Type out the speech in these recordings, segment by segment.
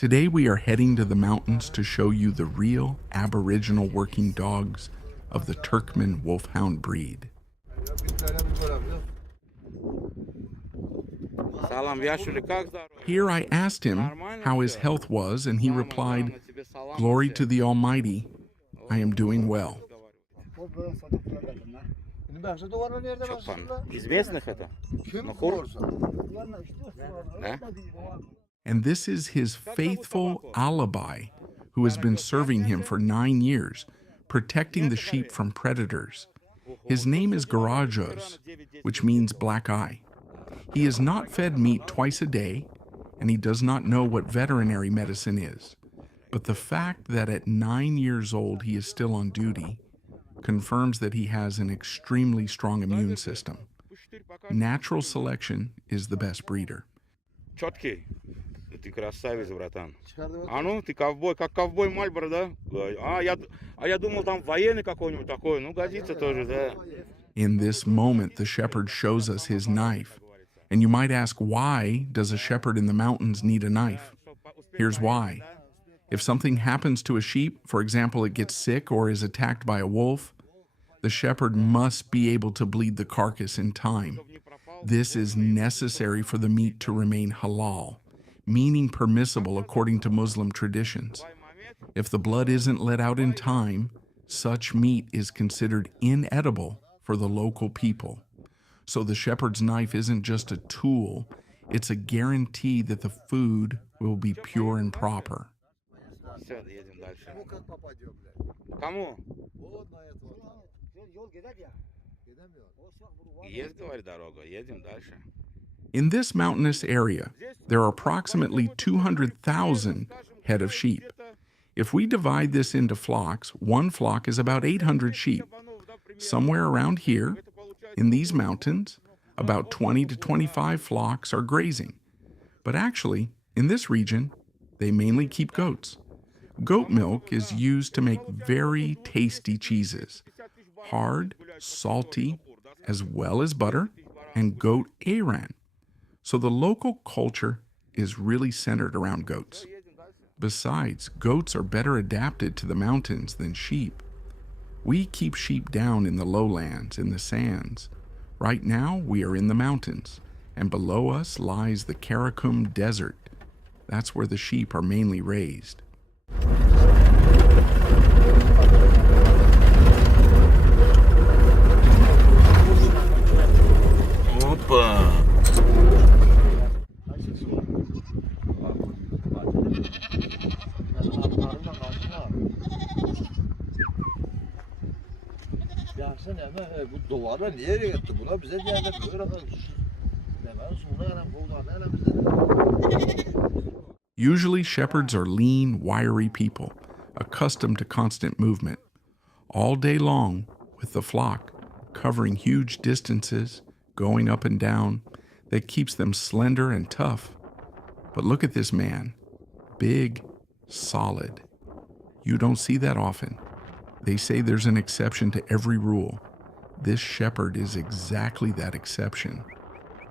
Today we are heading to the mountains to show you the real Aboriginal working dogs of the Turkmen Wolfhound breed. Here I asked him how his health was, and he replied, "Glory to the Almighty, I am doing well." And this is his faithful ALABAI, who has been serving him for 9 years, protecting the sheep from predators. His name is Garajos, which means black eye. He is not fed meat twice a day, and he does not know what veterinary medicine is. But the fact that at 9 years old he is still on duty confirms that he has an extremely strong immune system. Natural selection is the best breeder. Ты красавец, братан. А ну, ты ковбой, как ковбой Мальборо, да? А я думал, там военный какой-нибудь такой. Ну, годится тоже, да. In this moment, the shepherd shows us his knife. And you might ask, why does a shepherd in the mountains need a knife? Here's why. If something happens to a sheep, for example, it gets sick or is attacked by a wolf, the shepherd must be able to bleed the carcass in time. This is necessary for the meat to remain halal, meaning permissible according to Muslim traditions. If the blood isn't let out in time, such meat is considered inedible for the local people. So the shepherd's knife isn't just a tool, it's a guarantee that the food will be pure and proper. In this mountainous area, there are approximately 200,000 head of sheep. If we divide this into flocks, one flock is about 800 sheep. Somewhere around here, in these mountains, about 20 to 25 flocks are grazing. But actually, in this region, they mainly keep goats. Goat milk is used to make very tasty cheeses, hard, salty, as well as butter, and goat Iran. So the local culture is really centered around goats. Besides, goats are better adapted to the mountains than sheep. We keep sheep down in the lowlands, in the sands. Right now, we are in the mountains, and below us lies the Karakum Desert. That's where the sheep are mainly raised. Usually shepherds are lean, wiry people, accustomed to constant movement. All day long, with the flock, covering huge distances, going up and down, that keeps them slender and tough. But look at this man, big, solid. You don't see that often. They say there's an exception to every rule. This shepherd is exactly that exception.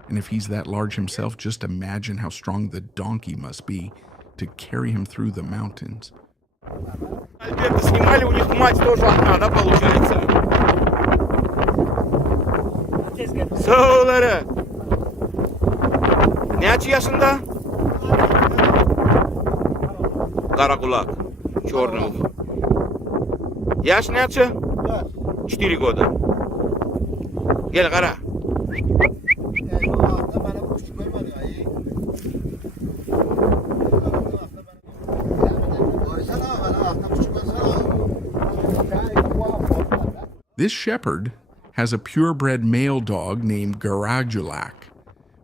And if he's that large himself, just imagine how strong the donkey must be to carry him through the mountains. Альберта снимали, у них мать тоже одна, да, получается? Soğuları. Neçi yaşında? Karakulak. Черный. Yaş neçi? 4 года. Gel kara. This shepherd has a purebred male dog named Garajulak,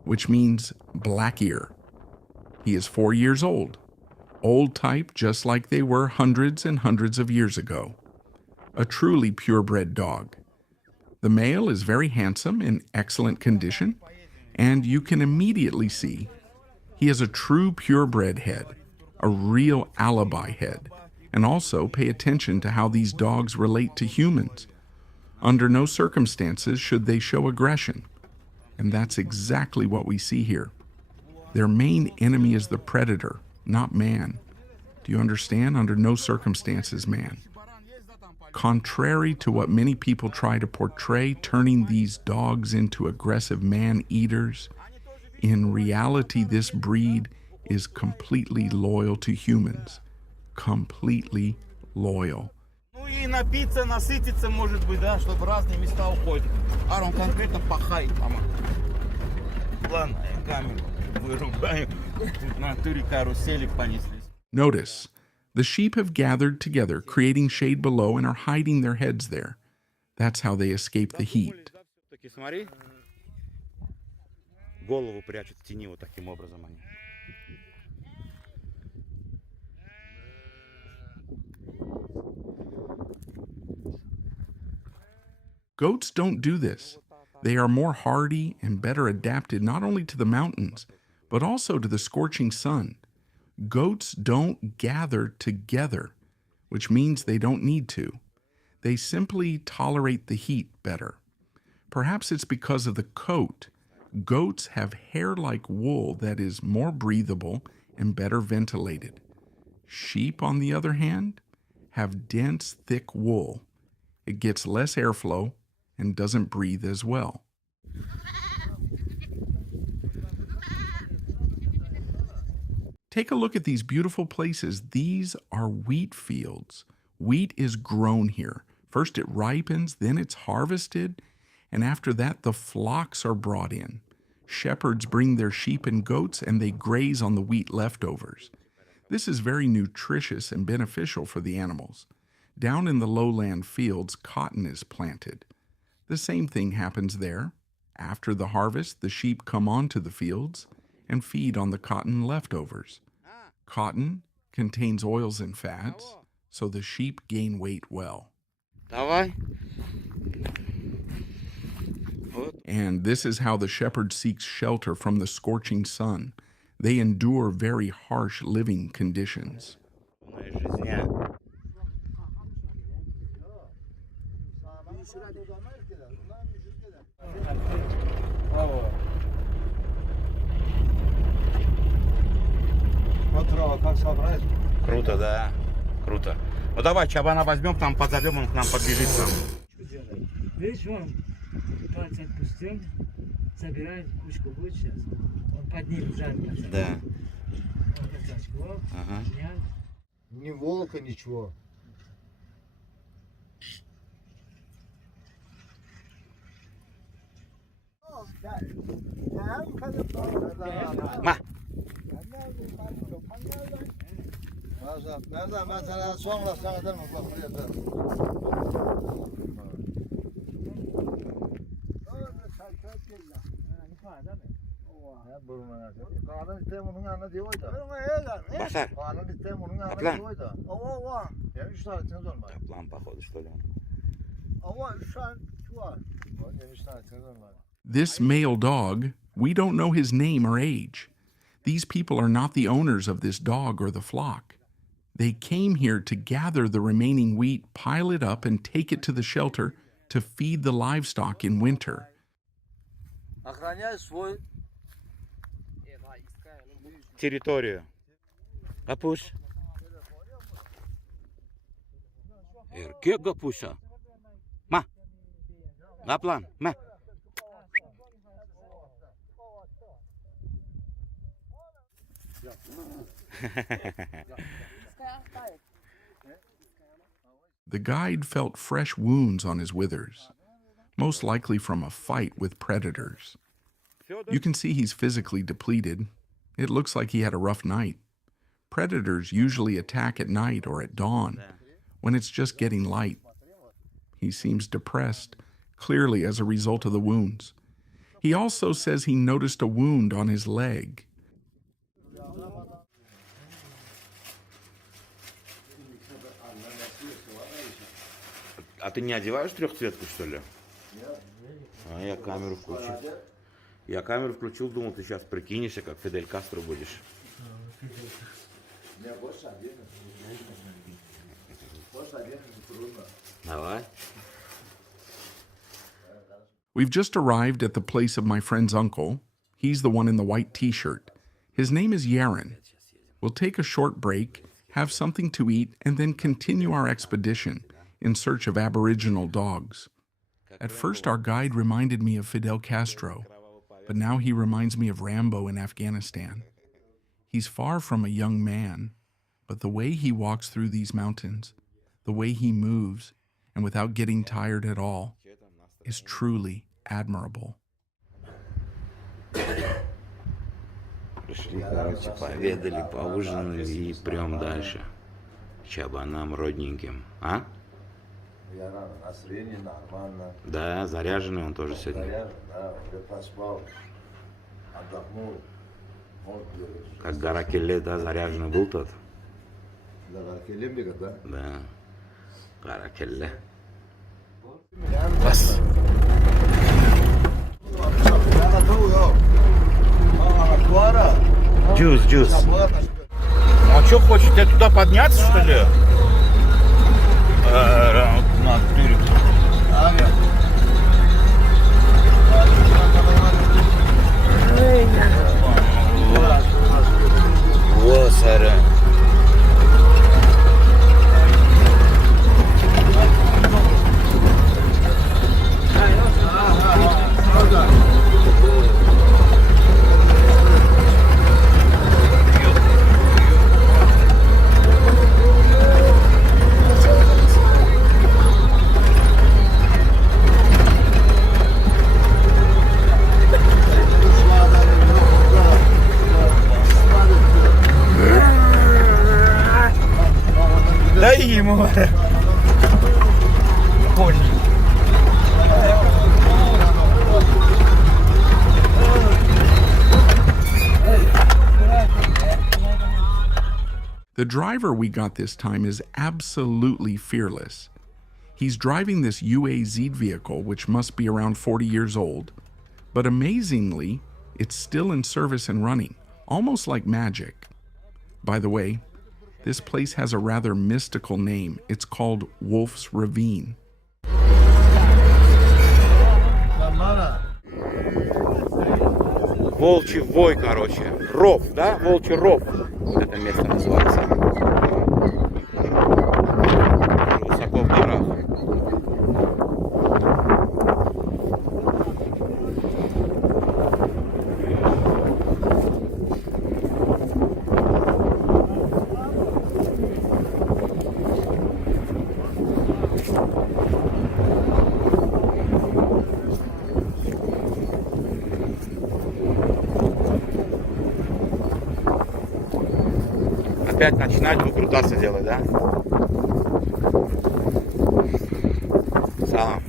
which means black ear. He is 4 years old type just like they were hundreds and hundreds of years ago. A truly purebred dog. The male is very handsome, in excellent condition, and you can immediately see he has a true purebred head, a real ALABAI head, and also pay attention to how these dogs relate to humans. Under no circumstances should they show aggression, and that's exactly what we see here. Their main enemy is the predator, not man. Do you understand? Under no circumstances, man. Contrary to what many people try to portray, turning these dogs into aggressive man-eaters, in reality, this breed is completely loyal to humans. Completely loyal. Ну и напиться, насытиться, может быть, да, чтобы в разные места уходит. А он конкретно пахает, мама. Ладно, я камеру вырубаю. Тут на туре карусели понеслись. Notice, the sheep have gathered together, creating shade below, and are hiding their heads there. That's how they escape the heat. Таки смотри. Голову прячут в тени вот таким образом они. Goats don't do this. They are more hardy and better adapted not only to the mountains, but also to the scorching sun. Goats don't gather together, which means they don't need to. They simply tolerate the heat better. Perhaps it's because of the coat. Goats have hair like wool that is more breathable and better ventilated. Sheep, on the other hand, have dense, thick wool. It gets less airflow and doesn't breathe as well. Take a look at these beautiful places. These are wheat fields. Wheat is grown here. First it ripens, then it's harvested, and after that the flocks are brought in. Shepherds bring their sheep and goats and they graze on the wheat leftovers. This is very nutritious and beneficial for the animals. Down in the lowland fields, cotton is planted. The same thing happens there. After the harvest, the sheep come onto the fields and feed on the cotton leftovers. Cotton contains oils and fats, so the sheep gain weight well. Давай. And this is how the shepherd seeks shelter from the scorching sun. They endure very harsh living conditions. Круто, да. Круто. Ну давай, чабана возьмем, там позовем, он к нам подбежит сам. Видишь, вон, пальцы отпустил, собирает кучку будет сейчас. Он поднимет задницу. Да. Он косточку, оп, Ага. снял. Ни волка, ничего. Ма. Nereden ben sana sonra sana derim bak buraya da. Kanın isteği bunun yanına diyor da. Басар. Kanın isteği bunun yanına Kaplan. diyor da. Yani 3 tane temiz olmaz. Каплан, походу, что ли. Yani 3 tane temiz olmaz. This male dog, we don't know his name or age. These people are not the owners of this dog or the flock. They came here to gather the remaining wheat, pile it up, and take it to the shelter to feed the livestock in winter. Охраняй свой. Территорию. Гапуш. Erkek gapuşa. Ma. Kaplan, ma. The guide felt fresh wounds on his withers, most likely from a fight with predators. You can see he's physically depleted. It looks like he had a rough night. Predators usually attack at night or at dawn, when it's just getting light. He seems depressed, clearly as a result of the wounds. He also says he noticed a wound on his leg. А ты не одеваешь трехцветку, что ли? А я камеру включил. Я камеру включил, думал, ты сейчас прикинешься, как Фидель Кастро будешь. Давай. We've just arrived at the place of my friend's uncle. He's the one in the white t-shirt. His name is Yaron. We'll take a short break, have something to eat, and then continue our expedition in search of Aboriginal dogs. At first, our guide reminded me of Fidel Castro, but now he reminds me of Rambo in Afghanistan. He's far from a young man, but the way he walks through these mountains, the way he moves, and without getting tired at all, is truly admirable. Пришли, короче, поведали, поужинали и прям дальше. Чабанам родненьким. А? Настроение нормально. Да, заряженный он тоже сегодня. Заряжен, да, уже поспал, отдохнул. Как гора Келле, да, заряженный был тот? Да, гора Келле бегает, да? Да, гора Келле. Бас. Джуз. А что, хочешь, тебе туда подняться, что ли? На туре. Вот, Сара. Дай ему. The driver we got this time is absolutely fearless. He's driving this UAZ vehicle, which must be around 40 years old, but amazingly, it's still in service and running, almost like magic. By the way, this place has a rather mystical name. It's called Wolf's Ravine. Волчий вой, короче. Ров, да? Волчий ров. Это место называется. Высоко в горах. Опять начинать выкрутаться делать, да? Салам.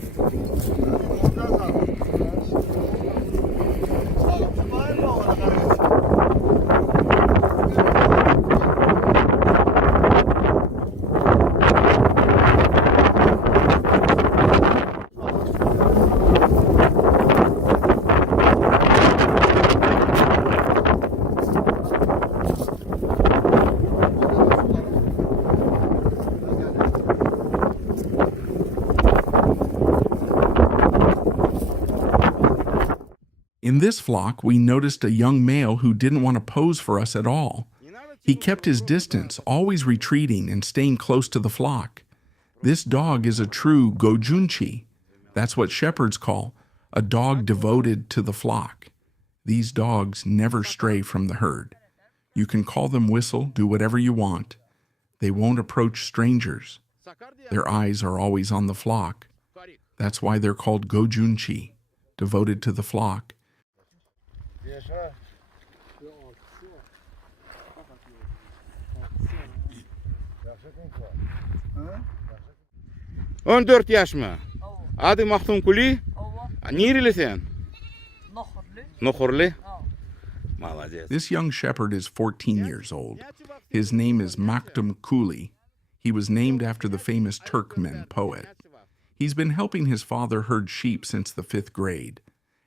In this flock, we noticed a young male who didn't want to pose for us at all. He kept his distance, always retreating and staying close to the flock. This dog is a true gojunchi. That's what shepherds call a dog devoted to the flock. These dogs never stray from the herd. You can call them whistle, do whatever you want. They won't approach strangers. Their eyes are always on the flock. That's why they're called gojunchi, devoted to the flock. Он 4 yaşma. Adı Mahtun Kuli. Nerelisin? Nohurli. Молодец. This young shepherd is 14 years old. His name is Maktum Kuli. He was named after the famous Turkmen poet. He's been helping his father herd sheep since the 5th grade.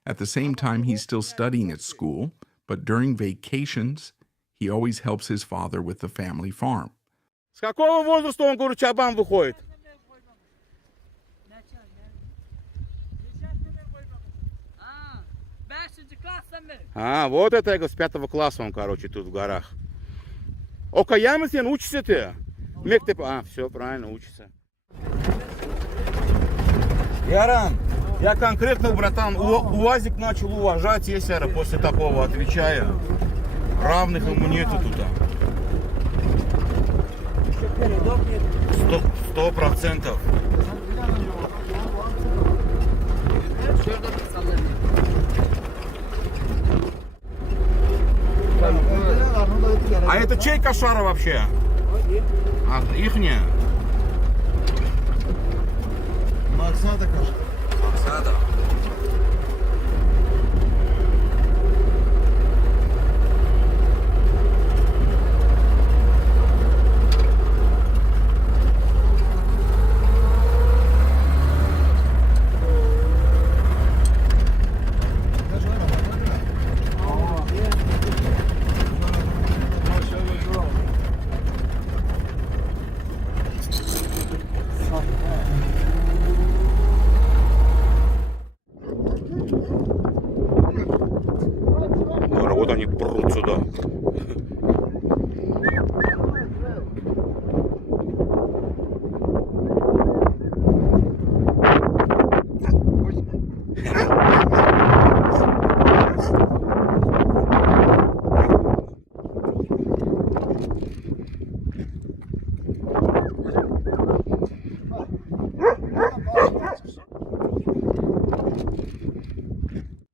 At the same time, he's still studying at school, but during vacations, he always helps his father with the family farm. С какого возраста он, говорю, чабан выходит? А, вот это, я говорю, с 5 класса он, короче, тут в горах. Окаямый учишься ты? Мектеп, все правильно, учится. Яран, я конкретно, братан, УАЗик начал уважать, есера, после такого отвечаю. Равных ему нету тут. 100%. А это чей кошара вообще? А, ихняя? Максата, конечно. Максата. Вот они прут сюда.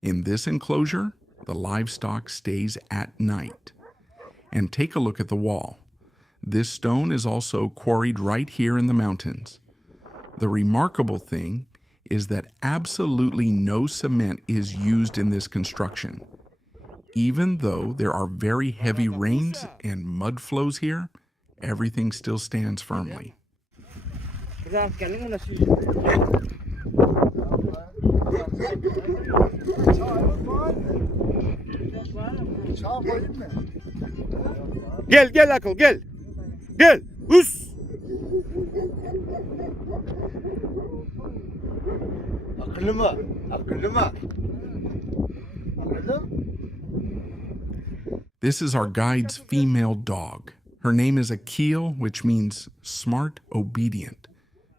In this enclosure, the livestock stays at night. And take a look at the wall. This stone is also quarried right here in the mountains. The remarkable thing is that absolutely no cement is used in this construction. Even though there are very heavy rains and mud flows here, everything still stands firmly. Gel gel akıl gel. Gel. Üs. Akıllı mı? Akıllı mı? Akıllı? This is our guide's female dog. Her name is Akil, which means smart, obedient.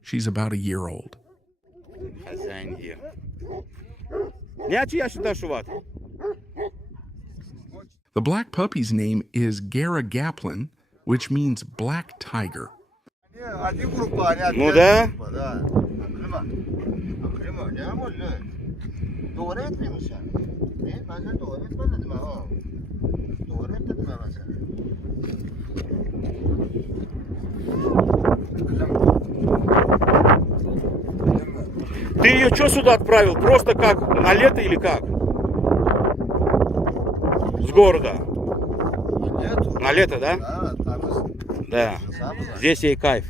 She's about a year old. Хозяин где? Ne açı yaşında şu var? The black puppy's name is Gara Gaplin, which means black tiger. Один группа, один Ну да. группа, да. Akıllı mı? Akıllı mı? Ne ama öyle? Doğru etmiyor sen. Ne? Ben sana doğru etmedim ha. Doğru etmedim ben sana. Ты ее что сюда отправил? Просто как? На лето или как? С города. Нет. На лето, да? Да, там же. Да. Здесь ей кайф.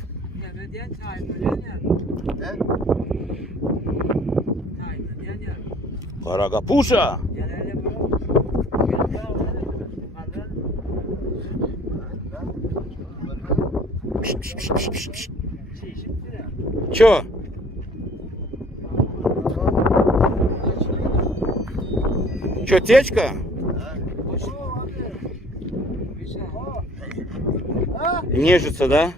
Ne? Карагапуша! Чё? Чё, течка? Нежится, да?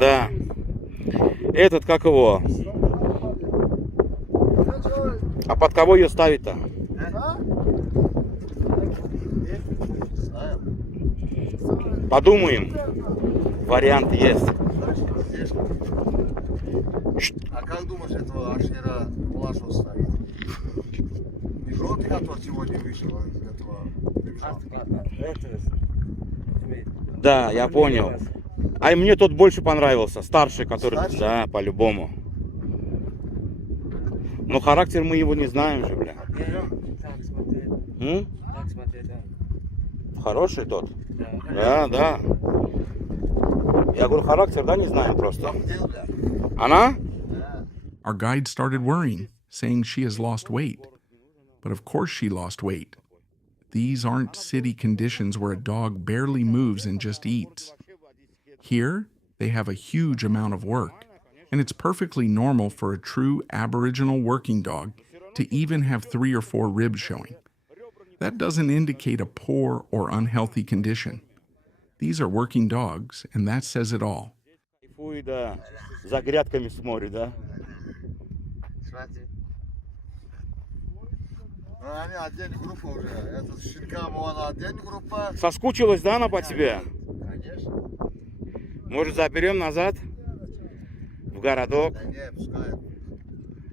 Да. Этот, как его? А под кого ее ставить-то? Подумаем. Вариант есть. А как думаешь, этого Ашера Лашу ставить? Не желтый, который сегодня вышел, а этого. Да, я понял. А мне тот больше понравился. Старший, который... Старший? Да, по-любому. Но характер мы его не знаем же, бля. Так смотри, М? так смотри, да. Хороший тот? Да. Да, да. Я говорю, характер, да, не знаем просто. Дел, бля. Она? Our guide started worrying, saying she has lost weight. But of course she lost weight. These aren't city conditions where a dog barely moves and just eats. Here, they have a huge amount of work, and it's perfectly normal for a true Aboriginal working dog to even have 3 or 4 ribs showing. That doesn't indicate a poor or unhealthy condition. These are working dogs, and that says it all. Кайфует, да. За грядками смотрит, да? Смотри. Ну, они отдельная группа уже. Это щенка, вон отдельная группа. Соскучилась, да, она по тебе? Конечно. Может, заберем назад? В городок? Да не, пускай.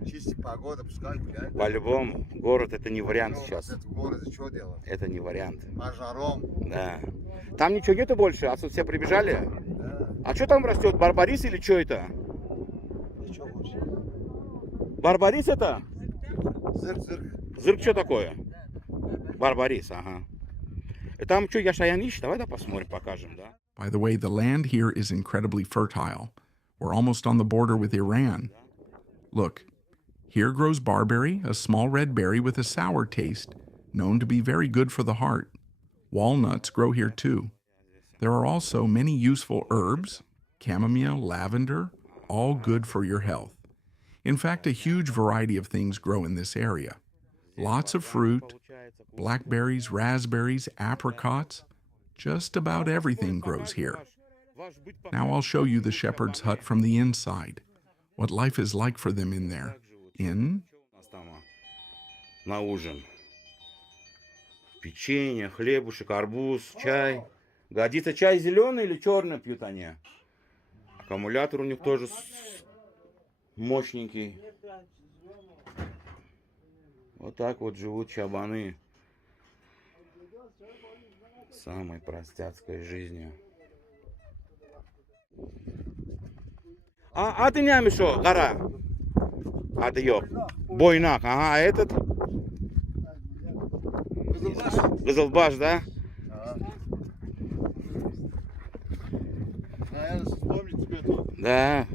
Чистая погода, пускай гуляет. По-любому. Город это не вариант сейчас. Это в городе что делать? Это не вариант. По жаром. Да. Там ничего нету больше? Отсюда все прибежали? Да. А что там растет? Барбарис или что это? Ничего больше. Барбарис это? Зырк. Зырк что такое? Барбарис, ага. Там что, яшаяниш? Давай посмотрим, покажем, да? By the way, the land here is incredibly fertile. We're almost on the border with Iran. Look, here grows barberry, a small red berry with a sour taste, known to be very good for the heart. Walnuts grow here too. There are also many useful herbs, chamomile, lavender, all good for your health. In fact, a huge variety of things grow in this area. Lots of fruit, blackberries, raspberries, apricots, just about everything grows here. Now I'll show you the shepherd's hut from the inside, what life is like for them in there. На ужин. Печенье, хлебушек, арбуз, чай. Годится чай зеленый или черный пьют они? Аккумулятор у них тоже мощненький. Вот так вот живут чабаны. Самой простяцкой жизнью. А ты не мешо, гора? А ты ёк. Бойнак, ага, а этот? Кызылбаш, да? Наверное, вспомнить тебе тут. Да.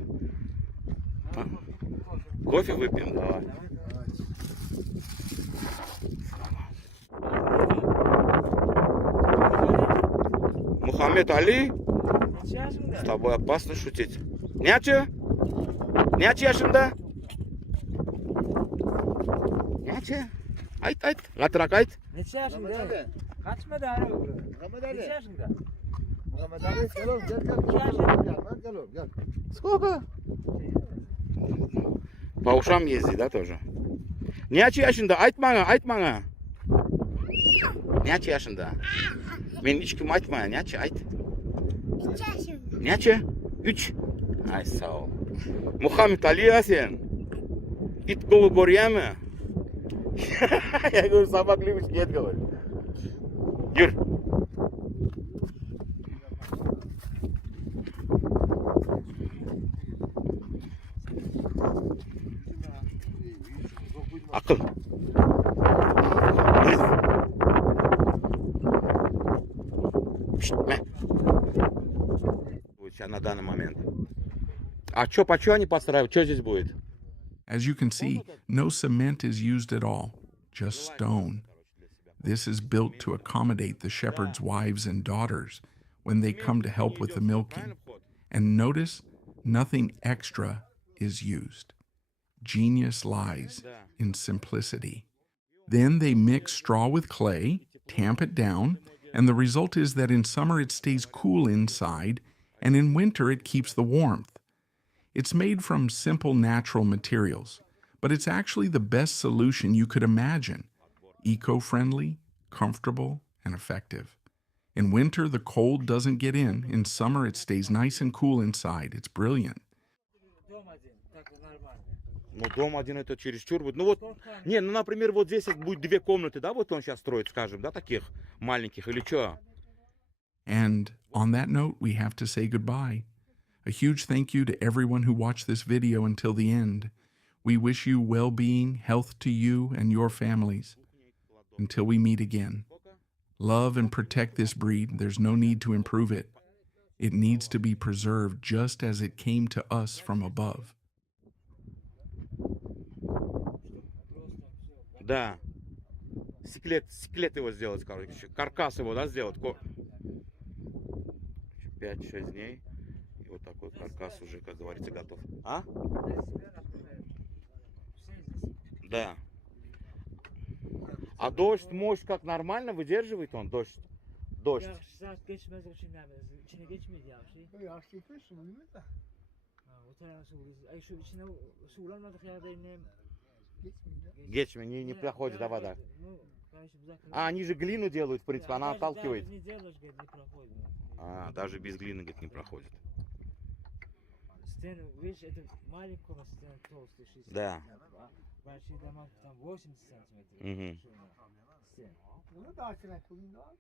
Кофе выпьем, давай. Мухаммед Али, с тобой опасно шутить. Няче? Няче яшында? Няче? Айт. Латрак айт. Neçə yaşında? Kaçmadı ara öbürü. Neçə yaşında? Muhammed Ali, gel oğlum, gel. Сколько? По ушам ездит, да, тоже? Няче яшында? Айт маңа. Няче яшында? Мен ешкім айтма, няче айт. Няче? 3. Ay sağ ol. Muhammed Ali ya sen. İt kovu koruyor mu? Я говорю, собак любишь? Нет, говорю. Юр. Akıl. Сейчас на данный момент. А что, по что они подстраивают? Что здесь будет? As you can see, no cement is used at all, just stone. This is built to accommodate the shepherd's wives and daughters when they come to help with the milking. And notice, nothing extra is used. Genius lies in simplicity. Then they mix straw with clay, tamp it down, and the result is that in summer it stays cool inside, and in winter it keeps the warmth. It's made from simple natural materials, but it's actually the best solution you could imagine. Eco-friendly, comfortable, and effective. In winter, the cold doesn't get in. In summer, it stays nice and cool inside. It's brilliant. Ну, дом один это чересчур будет. Ну вот, не, ну, например, вот здесь будет 2 комнаты, да, вот он сейчас строит, скажем, да, таких маленьких, или что? And on that note, we have to say goodbye. A huge thank you to everyone who watched this video until the end. We wish you well-being, health to you and your families. Until we meet again. Love and protect this breed. There's no need to improve it. It needs to be preserved just as it came to us from above. Да. Скелет его сделать, короче. Каркас его, да, сделать. 5-6 дней. И вот такой каркас уже, как говорится, готов. А? Да. А дождь, может, как нормально выдерживает он дождь? Дождь. Yağış saat geçmez içinden. İçine geçmedi yağışı. Yağış gitmiş suyunu da O tarafa su uluyoruz. Ay şu içine su ulanmadık ya da yine. geçmiyor. Гечми, не проходит да, вода. Ну, конечно, закрыли. А, они же глину делают, в принципе, она отталкивает. Не делаешь, говорит, не проходит. А, даже без глины, говорит, не проходит. Стену, видишь, это маленькая стена, толстая, 60 Да. сантиметров. А большие дома там 80 сантиметров. Мгм. Стена. Bunu da açına koyun da.